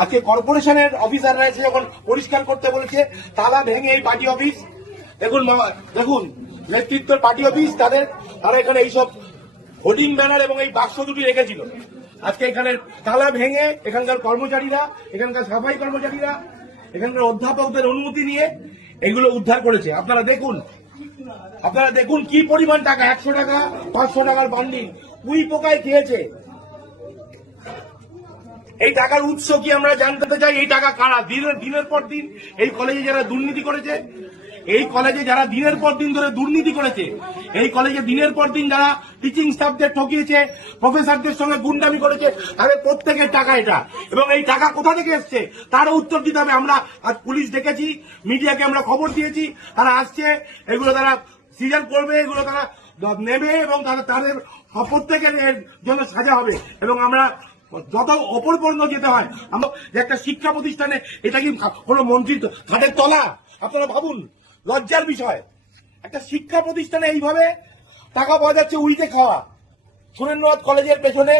আজকে কর্পোরেশনের অফিসাররা এসে যখন পরিষ্কার করতে বলেছে, তালা ভেঙে এই পার্টি অফিস, দেখুন নেতৃত্বের পার্টি অফিস, তারা এখানে এইসব হোর্ডিং ব্যানার এবং এই বাক্স দুটি রেখেছিল। আজকে এখানে তালা ভেঙে এখানকার কর্মচারীরা, এখানকার সাফাই কর্মচারীরা, এখানকার অধ্যাপকদের অনুমতি নিয়ে এগুলো উদ্ধার করেছে। আপনারা দেখুন কি পরিমাণ টাকা, 100 টাকা 500 টাকার বান্ডিল উই পোকায় খেয়েছে। এই টাকার উৎস কি আমরা জানতে চাই। এই টাকা কারা দিনের পর দিন এই কলেজে যারা দুর্নীতি করেছে, এই কলেজে যারা দিনের পর দিন ধরে দুর্নীতি করেছে, এই কলেজে দিনের পর দিন যারা টিচিং স্টাফদের ঠকিয়েছে, প্রফেসরদের সঙ্গে গুন্ডামি করেছে, তাদের প্রত্যেকের টাকা এটা। এবং এই টাকা কোথা থেকে এসছে তারও উত্তর দিতে হবে। আমরা আজ পুলিশ দেখেছি, মিডিয়াকে আমরা খবর দিয়েছি, তারা আসছে, এগুলো তারা সিজন করবে, এগুলো তারা নেবে এবং তাদের প্রত্যেকের জন্য সাজা হবে। এবং আমরা যত অপর পর্যন্ত যেতে হয়, আমরা যে একটা শিক্ষা প্রতিষ্ঠানে, এটা কি কোনো মন্ত্রীর ঘাটের তলা? আপনারা ভাবুন, লজ্জার বিষয়। একটা শিক্ষা প্রতিষ্ঠানে এইভাবে টাকা পাওয়া যাচ্ছে উইকে খাওয়া। সুরেন্দ্রনাথ কলেজের পেছনে